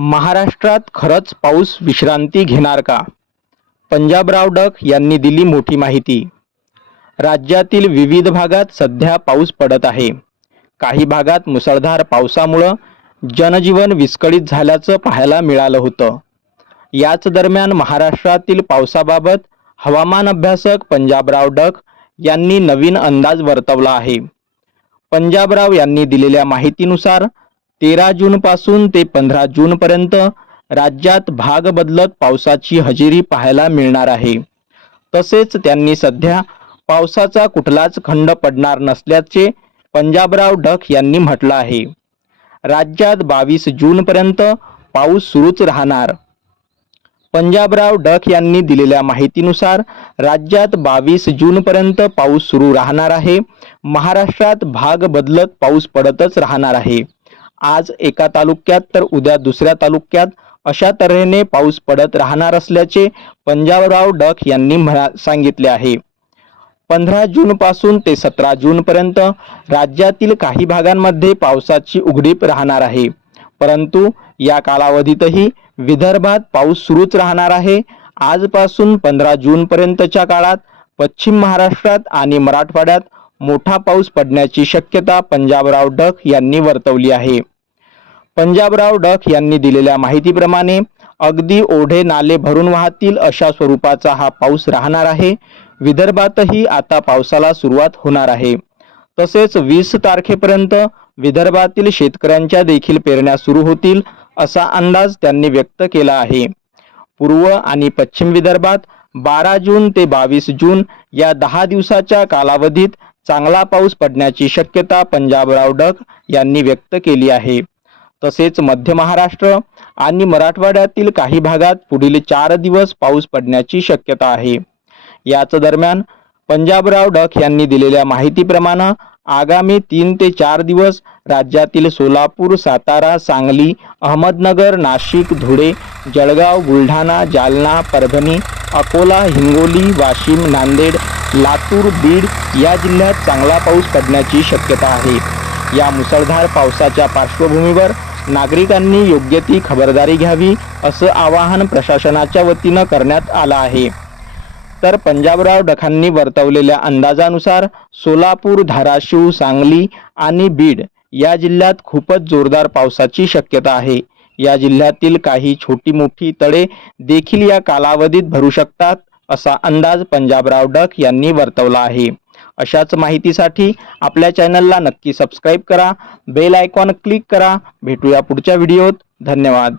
महाराष्ट्रात खरंच पाऊस विश्रांती घेणार का? पंजाबराव डक यांनी दिली मोठी माहिती. राज्यातील विविध भागात सध्या पाऊस पडत आहे. काही भागात मुसळधार पावसामुळं जनजीवन विस्कळीत झाल्याचं पाहायला मिळालं होतं. याच दरम्यान महाराष्ट्रातील पावसाबाबत हवामान अभ्यासक पंजाबराव डक यांनी नवीन अंदाज वर्तवला आहे. पंजाबराव यांनी दिलेल्या माहितीनुसार तेरा जूनपासून ते पंधरा जूनपर्यंत राज्यात भाग बदलत पावसाची हजेरी पाहायला मिळणार आहे. तसेच त्यांनी सध्या पावसाचा कुठलाच खंड पडणार नसल्याचे पंजाबराव डक यांनी म्हटलं आहे. राज्यात बावीस जूनपर्यंत पाऊस सुरूच राहणार. पंजाबराव डक यांनी दिलेल्या माहितीनुसार राज्यात बावीस जूनपर्यंत पाऊस सुरू राहणार आहे. महाराष्ट्रात भाग बदलत पाऊस पडतच राहणार आहे. आज एका तालुक्यात तर उद्या दुसऱ्या तालुक्यात अशा तऱ्हेने पाऊस पडत राहणार असल्याचे पंजाबराव डक यांनी म्हणा सांगितले आहे. पंधरा जूनपासून ते सतरा जूनपर्यंत राज्यातील काही भागांमध्ये पावसाची उघडीप राहणार आहे. परंतु या कालावधीतही विदर्भात पाऊस सुरूच राहणार आहे. आजपासून पंधरा जूनपर्यंतच्या काळात पश्चिम महाराष्ट्रात आणि मराठवाड्यात मोठा पाऊस पडण्याची शक्यता पंजाबराव डक यांनी वर्तवली आहे. पंजाबराव डक यांनी दिलेल्या माहितीप्रमाणे अगदी ओढे नाले भरून वाहतील अशा स्वरूपाचा हा पाऊस राहणार आहे. विदर्भातही आता पावसाला सुरुवात होणार आहे. तसेच वीस तारखेपर्यंत विदर्भातील शेतकऱ्यांच्या देखील पेरण्या सुरू होतील असा अंदाज त्यांनी व्यक्त केला आहे. पूर्व आणि पश्चिम विदर्भात बारा जून ते बावीस जून या दहा दिवसाच्या कालावधीत चांगला पाऊस पडण्याची शक्यता पंजाबराव डक यांनी व्यक्त केली आहे. तसेच मध्य महाराष्ट्र आणि मराठवाड्यातील काही भागात पुढील चार दिवस पाऊस पडण्याची शक्यता आहे. याच दरम्यान पंजाबराव डक यांनी दिलेल्या माहितीप्रमाणे आगामी तीन ते चार दिवस राज्यातील सोलापूर सातारा सांगली अहमदनगर नाशिक धुळे जळगाव बुलढाणा जालना परभणी अकोला हिंगोली वाशिम नांदेड लातूर बीड या जिल्ह्यात चांगला पाऊस पडण्याची शक्यता आहे. या मुसळधार पावसाच्या पार्श्वभूमीवर नागरिकांनी योग्य ती खबरदारी घ्यावी असं आवाहन प्रशासनाच्या वतीनं करण्यात आलं आहे. तर पंजाबराव डखांनी वर्तवलेल्या अंदाजानुसार सोलापूर धाराशिव सांगली आणि बीड या जिल्ह्यात खूपच जोरदार पावसाची शक्यता आहे. या जिल्ह्यातील काही छोटी मोठी तळे देखील या कालावधीत भरू शकतात असा अंदाज पंजाबराव डक यांनी वर्तवला आहे. अशाच माहितीसाठी आपल्या चॅनलला नक्की सबस्क्राईब करा बेल आयकॉन क्लिक करा. भेटूया पुढच्या व्हिडिओत. धन्यवाद.